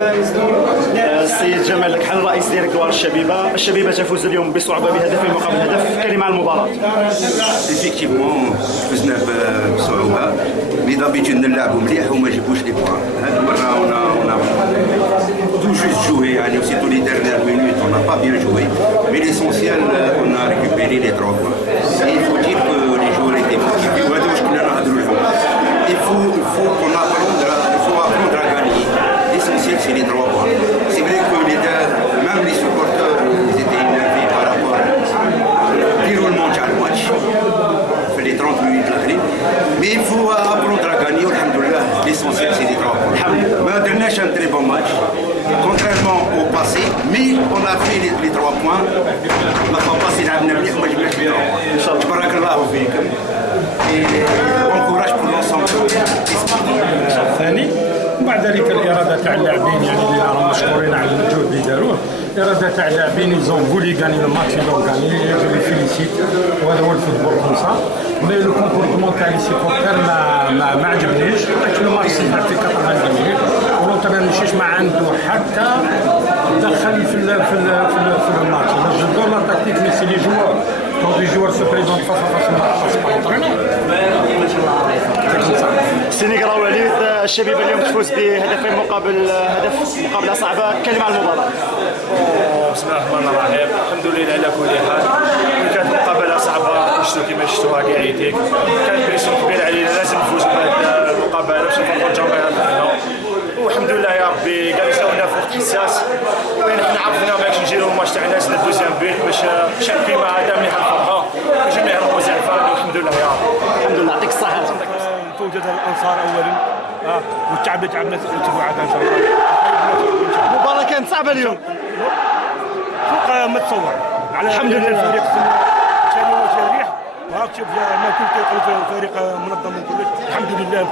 السيد جمال الكحل رئيس ديريكتوار الشبيبة تفوز اليوم بصعوبة بهدف مقابل هدف. كلمة عن المباراة. ايفيكتيفمون فزنا بصعوبة، مي دابيتود نلعبوا مليح وما جابوش لي بوان. هذه المرة on a juste joué, يعني surtout les dernières minutes, on n'a pas bien joué, mais l'essentiel, on a récupéré les 3 points. Il faut dire que les joueurs étaient motivés. Il faut qu'on apprenne, il faut apprendre à gagner. L'essentiel, c'est les 3 points. C'est vrai que même les supporters, ils étaient énervés par rapport au déroulement du match, les 30 minutes là, mais il faut apprendre à gagner. Alhamdoulilah, l'essentiel, c'est les 3 points. Mais on a un très bon match. Contrairement au passé, mais on a fait les 3 points. La fois passée, on a mis les 3 points. Barakallahu fikum. Et bon courage pour l'ensemble. الثاني وبعد ذلك الاراده تاع اللاعبين، يعني اللي راهم مشكورين على الجهد اللي داروه. الاراده تاع اللاعبين يزون فولي غاني لو ماتش لو غاني جو لي فيليسيت، وهذا هو الفوتبول كونسا. مي لو كومبورتمون تاع لي سيبورتر ما عجبنيش. لو ماتش سيبر في 90 دقيقه ولو تبع مشيش ما عنده حتى دخل في الماتش. جدو لا تكتيك مي سي لي جوار quand les joueurs se présentent face à face, c'est pas l'entraîneur. السنغال وليد، الشبيبة اليوم تفوز بهدفين مقابل هدف، مقابلة صعبة. كلمة عن المباراة. بسم الله الرحمن الرحيم، الحمد لله على كل حال. كانت مقابلة صعبة، شفتوا كيما شفتوها كاع عيديك، كان بريسيون كبير علينا، لازم نفوزوا بهذه المقابلة باش نفرحوا الجماهير تاعنا. والحمد لله يا ربي جالسنا في وقت حساس، وين حنا عرفنا باش نجيرو الماتش تاعنا ناس دوزيام بيت باش شاد كيما هذا مليح الفرحة وجميع الموزع فاهم. والحمد لله يا رب. الحمد لله، يعطيك الصحة. توجد الانصار اولا والشعب تعبنا تبعنا ان شاء الله. المباراة كانت صعبة اليوم فوق ما تصور. الحمد لله. الفريق ثاني وتريح، وهاك شوف ما كنت فريق منظم من كل. الحمد لله.